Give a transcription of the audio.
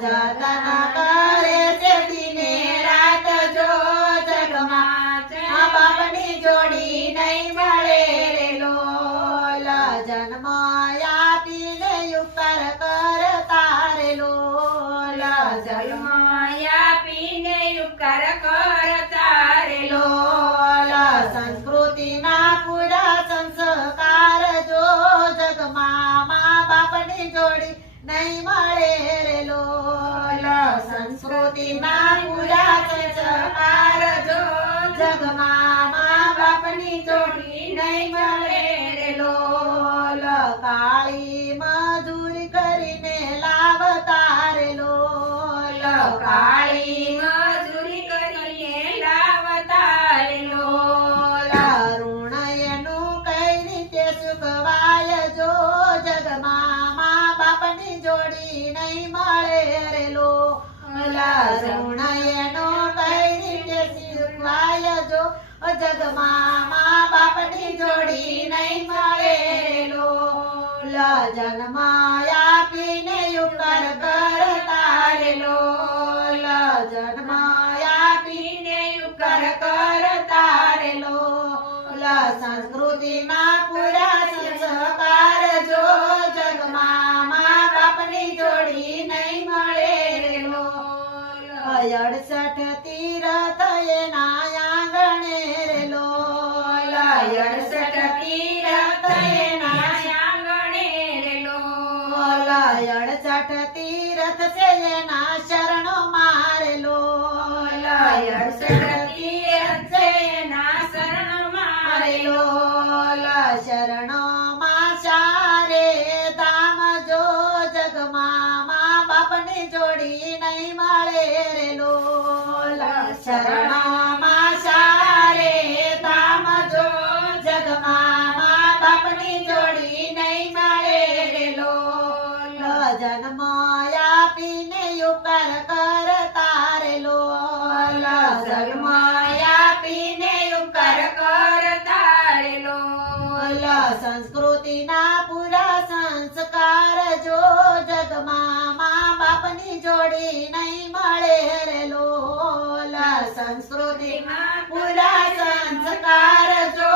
જતન કરે છે દિને રાત જો જગમાં મા બાપની જોડી નહીં મળે રે લોલ જન્મ આપીને ઉપકાર કરતા રે લોલ જન્મ આપીને ઉપકાર કરતા રે લોલ સંસ્કૃતિના પૂરા સંસ્કાર જો જગમાં મા બાપની જોડી નહીં મળે રે લોલ સંસ્કૃતિના પૂરા સંસ્કાર જો જગમાં મા બાપની જોડી નહીં મળે રે લોલ કાળી મજૂરી કરીને લાવતા રે લોલ કાળી મજૂરી કરીને લાવતા રે લોલ ઋણ એનું કઈ રીતે ચૂકવાય જો જગમાં મા બાપની જોડી નહીં મળે રે લોલ ઋણ એનું કઈ રીતે ચૂકવાય જો જગમાં મા બાપની જોડી નહીં મળે રે લોલ જન્મ આપીને ઉપકાર કરતા રે લોલ જન્મ આપીને ઉપકાર કરતા રે લોલ સંસ્કૃતિના પૂરા સંસ્કાર જો જગમાં મા બાપની જોડી નહીં મળે રે લોલ 68 તીરથ એના આંગણે રે લોલ 68 તીરથ એના આંગણે રે લોલ 68 તીરથ છે એના શરણો મારે લોલ 68 તીરથ છે એના શરણ મારે લોલ શરણો માં સારે ધામ જો જગમાં મા બાપની જોડી નહીં મળે રે લોલ શરણો માં સારે ધામ જો જગમાં મા બાપની જોડી નહીં મળે રે લોલ જન્મ આપીને ઉપકાર કરતા રે લોલ જન્મ આપીને ઉપકાર કરતા રે લોલ સંસ્કૃતિના પૂરા સંસ્કાર જો જગમાં મા બાપની જોડી નહીં મળે રે લોલ સંસ્કૃતિના પૂરા સંસ્કાર જો